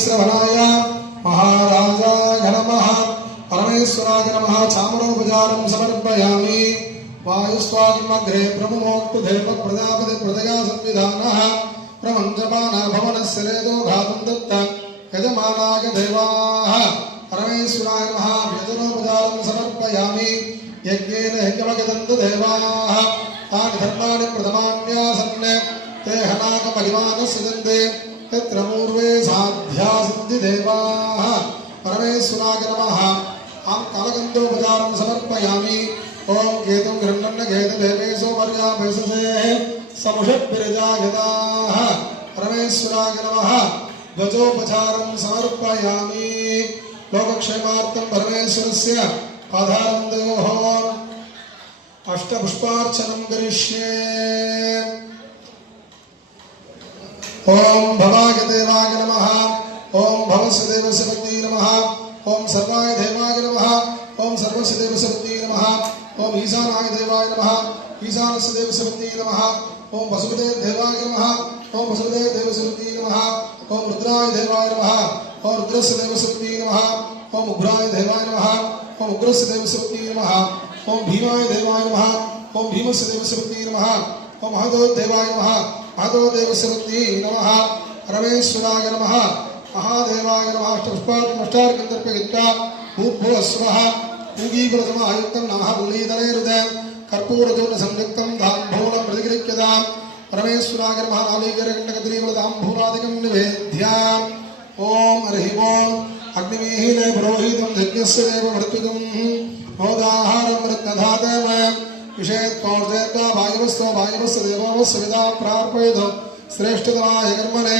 श्रवणाय महाराजाय नमः परमेश्वराय नमः चामरोपचारं समर्पयामि वायुस्वाग्मग्रे ब्रह्मोक्तदेव प्रजापति प्रजया संविधानः प्रमञ्चमानः भवनस्य रेदो घातं दत्त यजमानाय देवाः परमेश्वराय नमः व्यजनोपचारं समर्पयामि यज्ञेन यज्ञमगदन्त देवाः तानि धर्माणि प्रथमान्यासन् ते हनाकपरिमाणस्य दन्ते तत्र पूर्वे साध्या सिद्धिदेवाः परमेश्वराय नमः आं कालगन्धोपचारं समर्पयामि ओं केतुं गृह्णन्न केतुदेवेशो पर्याभेषसे समुषद्भिरजागताः परमेश्वराय नमः ध्वजोपचारं समर्पयामि लोकक्षेमार्थं परमेश्वरस्य पादारविन्दयोः अष्टपुष्पार्चनं करिष्ये। ओं भवाय देवाय नमः ओं भवस्य देवस्य पत्नी नमः ओं सर्वाय देवाय नमः ओं सर्वस्य देवस्य पत्नी नमः ओं ईशानाय देवाय नमः ईशानस्य देवस्य पत्नी नमः ओं वसुदेव देवाय नमः ओं वसुदेव देवस्य पत्नी नमः ओं रुद्राय देवाय नमः ओं रुद्रस्य देवस्य पत्नी नमः ओं उग्राय देवाय नमः ओं उग्रस्य देवस्य पत्नी नमः ओं भीमाय देवाय नमः ओं भीमस्य देवस्य पत्नी नमः ओं महादेव देवाय नमः महादेव देवस्य पत्नी नमः परमेश्वराय नमः महादेवाय नमः अष्टपुष्पार्चनमष्टार्घ्यं भूर्भुवस्वः पूगीफलसमायुक्तं नमः पुनीतनैरुत कर्पूरचूर्णसंयुक्तं दाम्भूलं प्रतिगृह्यतां परमेश्वराय नमः नालीकरकण्डकदलीफलदाम्भूलादिकं निवेद्याम् ओं हरिः ओं अग्निमीहीने पुरोहितं यज्ञस्य देवमृत्युजं मोदाहारं रत्नधातमयं विषयत्वोर्जेत्वा वायुवस्य देवोवस्य विदां प्रार्पयतु श्रेष्ठतमाय कर्मणे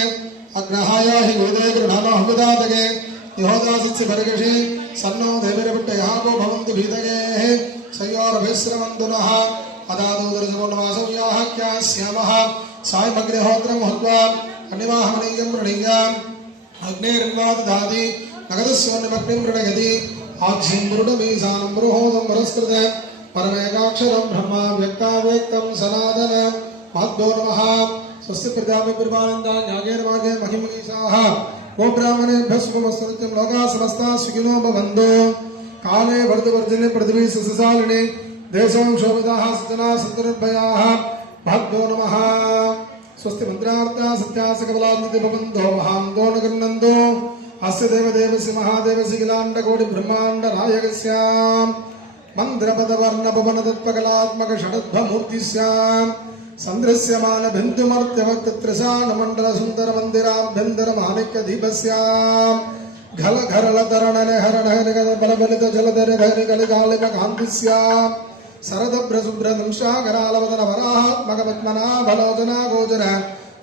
अग्नहाय हि वेदे गृह्णामः विदातगे यहोदासित्सि परिगषि सन्नो देवीरपट्टयागो भवन्तु भीतगेः सयोरभिश्रमन्तु नः अदादोदरजगोण्डवासव्याः क्यास्यामः सायमग्निहोत्रं हुत्वा अनिवाहमनीयं प्रणीयाम् अग्नेर्वादधाति नगदस्योन्निमग्निं प्रणयति आज्यं गुरुडमीशानं बृहोदं परस्कृत परमेकाक्षरं ब्रह्मा व्यक्ताव्यक्तं सनातन माद्भो नमः स्वस्ति प्रजापति परिपालयन्तां न्यायेन मार्गेण महिमनीषाः ओ ब्राह्मणेभ्यः शुभमस्तु लोकाः समस्ताः सुखिनो भवन्तु काले वर्धवर्धिने पृथिवी सस्यशालिनी देशं शोभिताः सज्जनाः सन्तुर्भयाः माद्भो नमः स्वस्ति मन्त्रार्थाः सत्याः सकलान्ति भवन्तो महान्तो न गृह्णन्तो अस्य देवदेवस्य महादेवस्य किलाण्डकोटि ब्रह्माण्ड नायकस्याम् मन्त्रपदवर्णपवनतत्त्वकलात्मक षडध्वमूर्तिस्याम् सन्द्रस्यमान बिन्दुमर्त्यवक्तत्रशानमण्डलसुन्दरमन्दिराभ्यन्तरमाणिक्यदीपस्याम् घलघरलतरणनहरणहरिकलबलबलितजलधरधरिकलिकालिमकान्तिस्याम् सरदभ्रशुभ्रदंशाकरालवदनवराहात्मकपद्मनाभलोचना गोचर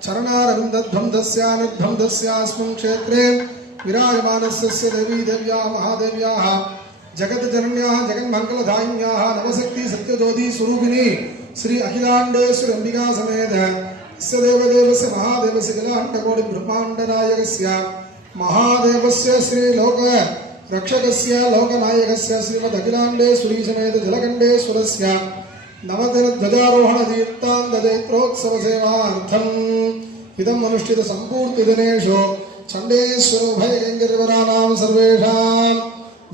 चरणारविन्दध्वंदस्यानुध्वंदस्यास्मिन् क्षेत्रे विराजमानस्य देवी देव्याः महादेव्याः जगज्जनन्याः जगन्मङ्गलदायिन्याः नवशक्ति सत्यज्योति स्वरूपिणी श्री अखिलाण्डेश्वरी अंबिका समेत स्य देवदेवस्य महादेवस्य किलाण्डकोटि ब्रह्माण्डनायकस्य महादेवस्य श्री लोक रक्षकस्य लोकनायकस्य श्रीमद् अखिलाण्डेश्वरी समेत जलकण्डेश्वरस्य नवदिनध्वजारोहण तीर्थान्तजैत्रोत्सव सेवार्थम् इदम् अनुष्ठित सम्पूर्तिदिनेषु चण्डेश्वरोभयगङ्गिरिवराणां सर्वेषां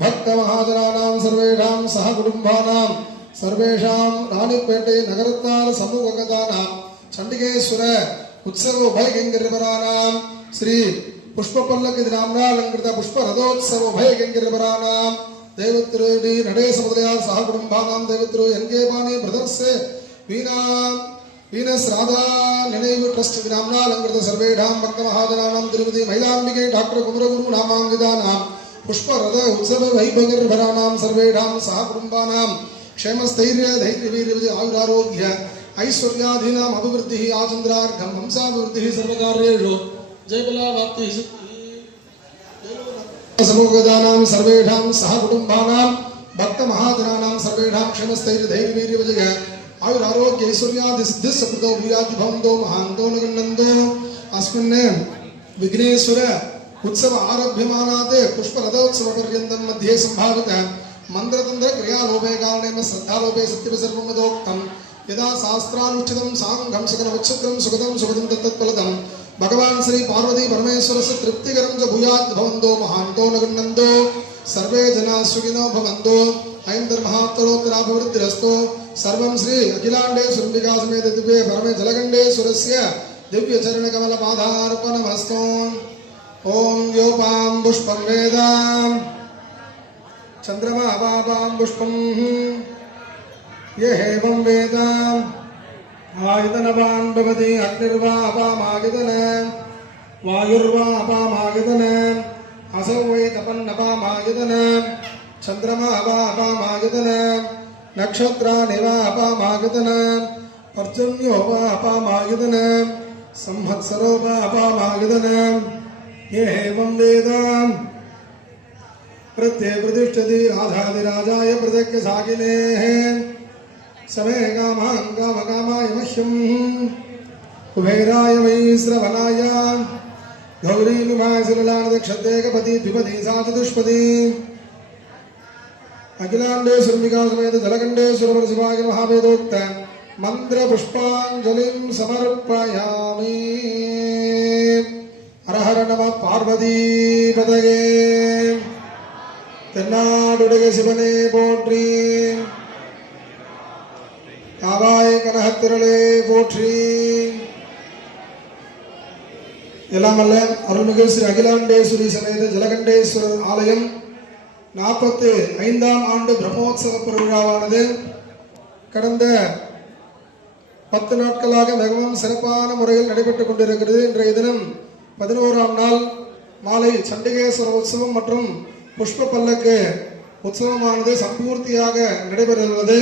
भक्तमहाजनानां सर्वेषां सह कुटुम्बानां सर्वेषां राणीपेटे नगरत्नाल समूहगतानां चण्डिकेश्वर उत्सव उभयगङ्गिरिवराणां श्री पुष्पपल्लकी नाम्ना अलङ्कृत पुष्परथोत्सव उभयगङ्गिरिवराणां देवतिरुडी नडेशमुदलयार सह कुटुम्बानां देवतिरु एन्के पाणि ब्रदर्स् वीनस राधा निனைவு ट्रस्ट नाम्ना अलङ्कृत सर्वेषां भक्तमहाजनानां तिरुपति महिलाम्बिके डॉक्टर कुमरगुरु नामाङ्कितानां पुष्परथ उत्सव वैभवनिर्भराणां सर्वेषां सह कुटुम्बानां क्षेमस्थैर्य धैर्यवीर्य आयुरारोग्य ऐश्वर्यादीनाम् अभिवृद्धिः आचन्द्रार्घं वंशाभिवृद्धिः सर्वकार्येषु जयबलावाप्तिः समूहगतानां सर्वेषां सह कुटुम्बानां भक्तमहाजनानां सर्वेषां क्षेमस्थैर्य धैर्यवीर्य आयुरारोग्य ऐश्वर्यादि सिद्धिस्सकृतो भूयाति भवन्तो महान्तो न गृह्णन्तो अस्मिन् विघ्नेश्वर उत्सव आरभ्यमानात् पुष्परथोत्सव पर्यन्तं मध्ये संभावित मंत्रतंत्र क्रियालोपे कारणेन श्रद्धालोपे सत्यवसर्वमदोक्तं यदा शास्त्रानुष्ठितं सांघं सकलवच्छत्रं सुगतं तत्तत्फलदं भगवान श्री पार्वती परमेश्वरस्य तृप्तिकरं च भूयात् भवन्तो महान्तो न गृह्णन्तो सर्वे जनाः सुखिनो भवन्तो ऐन्द्रमहात्तरोत्तराभिवृद्धिरस्तु सर्वं श्री अखिलाण्डेश्वरम्बिका समेत दिव्ये परमे जलगण्डेश्वरस्य दिव्य चरण कमल पादार्पणमस्तु। ओम योपां पुष्पं वेद चंद्रमा अपापां पुष्पं ये हेमं वेद आयतनवान् भवति अग्निर्वा अपामायतन वायुर्वा अपामायतन असौ वै तपन्नपामायतन चंद्रमा वा अपामायतन नक्षत्राणि वा अपामायतन पर्जन्यो वा अपामायतन संवत्सरो वा अपामायतन ये हेमं वेद प्रत्यप्रतिष्ठति राधाधिराजाय प्रत्यक्ष साकिनेः समे कामां कामकामाय मह्यम् कुबेराय वै श्रवणाय गौरीमिमाय सुरलानदक्षतेकपति द्विपदी सा चतुष्पदी अखिलाण्डेश्वरम्बिका समेत जलकण्डेश्वरशिवाय महावेदोक्त मंत्र पुष्पांजलिं समर्पयामि। हर हर नमः पार्वती पतये தென்னாடுடைய சிவனே போற்றி காவாய் கனகத்திரளே போற்றி. எல்லாம் அல்ல அருள்மிகு ஸ்ரீ அகிலாண்டேஸ்வரி சமேத ஜலகண்டேஸ்வரர் ஆலயம் 45ஆம் ஆண்டு பிரம்மோற்சவ பெருவிழாவானது கடந்த 10 நாட்களாக மிகவும் சிறப்பான முறையில் நடைபெற்றுக் கொண்டிருக்கிறது. இன்றைய தினம் 11ஆம் நாள் மாலை சண்டிகேஸ்வர உற்சவம் மற்றும் புஷ்ப பல்லக்கு உற்சவமானது சம்பூர்த்தியாக நடைபெறுகிறது.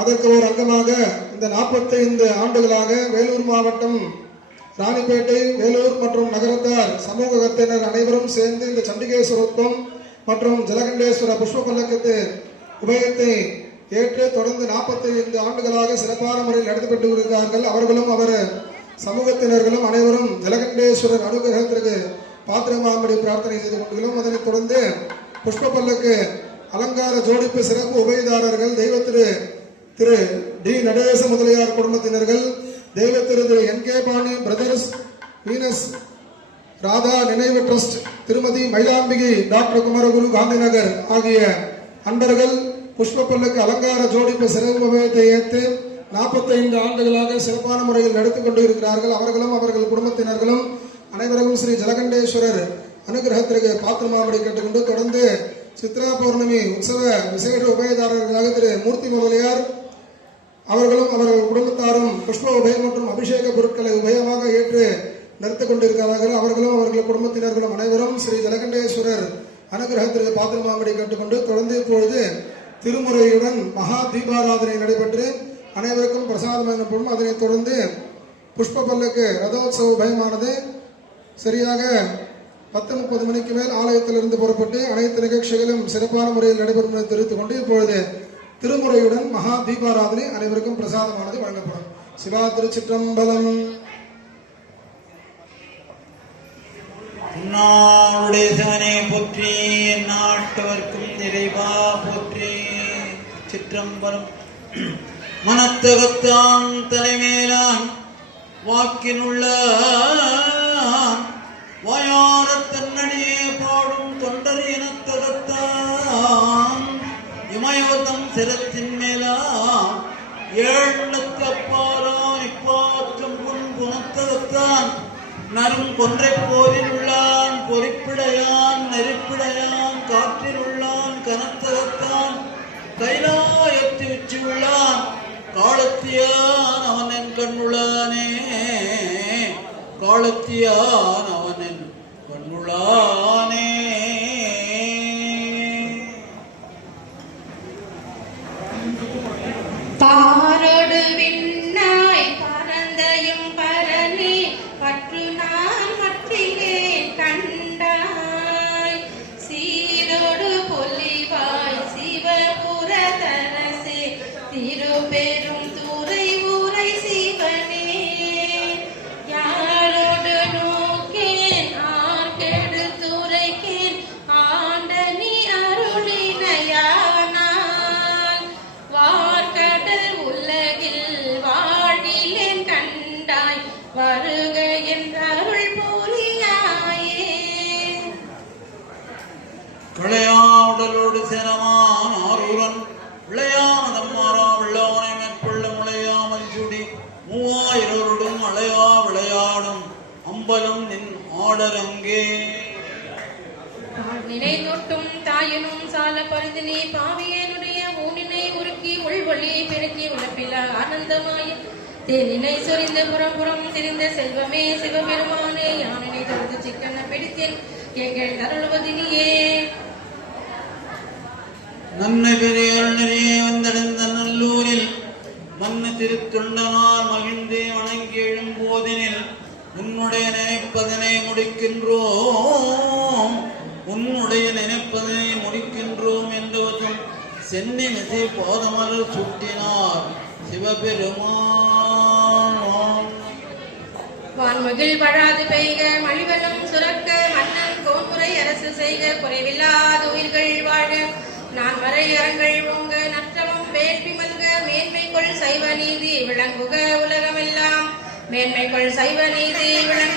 அதற்கு ஒரு அங்கமாக இந்த 45 ஆண்டுகளாக வேலூர் மாவட்டம் ராணிப்பேட்டை வேலூர் மற்றும் நகரத்தார் சமூகத்தினர் அனைவரும் சேர்ந்து இந்த சண்டிகேஸ்வரோத்சவம் மற்றும் ஜலகண்டேஸ்வர புஷ்ப பல்லக்கத்து உபயத்தை ஏற்று தொடர்ந்து 45 ஆண்டுகளாக சிறப்பான முறையில் நடத்தப்பட்டு வருகிறார்கள். அவர்களும் அவர் சமூகத்தினர்களும் அனைவரும் ஜலகண்டேஸ்வரர் அனுகிரகத்திற்கு பாத்திரமாம்படி பிரார்த்தனை செய்து கொண்டுள்ளோம். அதனைத் தொடர்ந்து புஷ்ப பல்லக்கு அலங்கார ஜோடிப்பு சிறப்பு உபயதாரர்கள் தெய்வத்திரு திரு டி நடேச முதலியார் குடும்பத்தினர்கள், தெய்வத்திரு திரு என் கே பாணி பிரதர்ஸ் வீனஸ் ராதா நினைவு ட்ரஸ்ட், திருமதி மயிலாம்பிகை டாக்டர் குமரகுரு காந்திநகர் ஆகிய அன்பர்கள் புஷ்ப பல்லக்கு அலங்கார ஜோடிப்பு சிறப்பு உபயத்தை ஏற்று 45 ஆண்டுகளாக சிறப்பான முறையில் நடத்தி கொண்டு இருக்கிறார்கள். அவர்களும் அவர்கள் குடும்பத்தினர்களும் அனைவரும் ஸ்ரீ ஜலகண்டேஸ்வரர் அனுகிரகத்திற்கு பாத்திரமாபடி கேட்டுக்கொண்டு தொடர்ந்து சித்ரா பௌர்ணமி உற்சவ விசேஷ உபயதாரர்களாக திரு மூர்த்தி முதலியார் அவர்களும் அவர்கள் குடும்பத்தாரும் புஷ்ப உபயம் மற்றும் அபிஷேக பொருட்களை உபயமாக ஏற்று நடத்திக் கொண்டிருக்கிறார்கள். அவர்களும் அவர்கள் குடும்பத்தினர்களும் அனைவரும் ஸ்ரீ ஜலகண்டேஸ்வரர் அனுகிரகத்திற்கு பாத்திரமாபடி கேட்டுக்கொண்டு தொடர்ந்து இப்பொழுது திருமுறையுடன் மகா தீபாராதனை நடைபெற்று அனைவருக்கும் பிரசாதம் எனப்படும். அதனைத் தொடர்ந்து புஷ்ப பல்லக்கு ரதோத்சவ பயமானது சரியாக 10:30 மணிக்கு மேல் ஆலயத்திலிருந்து புறப்பட்டு அனைத்து நிகழ்ச்சிகளும் சிறப்பான முறையில் நடைபெறும் என தெரிவித்துக் கொண்டு இப்பொழுது திருமுறையுடன் மகா தீபாராதனை அனைவருக்கும் பிரசாதமானது வழங்கப்படும். சிவா திருச்சிற்றம்பலம். நாடுடைய போற்றி, நாட்டவர்க்கும் நிறைவா போற்றி. சிற்றம்பலம். மனத்தகத்தான் தலைமேலான் வாக்கினுள்ள வாயார தன்னடியே பாடும் தொண்டர் இனத்தகத்தான் இமயோதம் சிரத்தின் மேலாம் ஏழத்தப்பாரான் இப்பாற்றும் புன் குணத்தகத்தான் நரும் கொன்றை போரில் உள்ளான் பொறிப்பிடையான் நெருப்பிடையான் காற்றில் உள்ளான் கனத்தகத்தான் கைலாயத்தி உச்சி உள்ளான் காலத்தியான் அவன் என் கண்ணுளானே, காலத்தியான் அவன் என் கண்ணுளானே. பாரோடு விண்ணாய் பரந்தையும் பரனே பற்று நான் மற்றிலேன் கண்டாய் சீரோடு பொலிவாய் சிவபுர தரசே திருபெரும் துறை ஊரை சிவனே யாரோடு நோக்கேன் ஆர்கெடுத்து உடலோடு சேரமான் ஆரூரன் விளையாமதம் மாறா வெள்ளானை மேற்கொள்ள முளையாமல் சுடி மூவாயிரோடும் அலையா விளையாடும் அம்பலம் நின் ஆடரங்கே. நினைந்தொட்டும் தாயனும் சால பருதினி பாவியனுடைய ஊனினை உருக்கி உள்வொழியை பெருக்கி உழப்பில ஆனந்தமாய தேனினை சொரிந்த புறம் திரிந்த செல்வமே சிவபெருமானே யானினை தொழுது சிக்கன பிடித்தேன் எங்கள் தருள்வதினியே. நன்மை பெரியாள் நிறைய வந்தடைந்த நல்லூரில் மண்ணு திருத்தொண்டனால் மகிழ்ந்தே வணங்கி எழும்போதினில் உன்னுடைய நினைப்பதனை முடிக்கின்றோம் என்றவற்றும் சென்னி மிசை பாதமலர் சுட்டினார் சிவபெருமான். வான்முகில் பழாது பெய்க மழிவனும் சுரக்க மன்னன் கோன்முறை அரசு செய்க குறைவில்லாத உயிர்கள் வாழ நான் வரை அறங்கள் ஓங்க நற்றமும் வேள்வி மல்க மேன்மைக்குள் சைவ நீதி விளங்குக உலகமெல்லாம் மேன்மைக்குள் சைவ நீதி விளங்க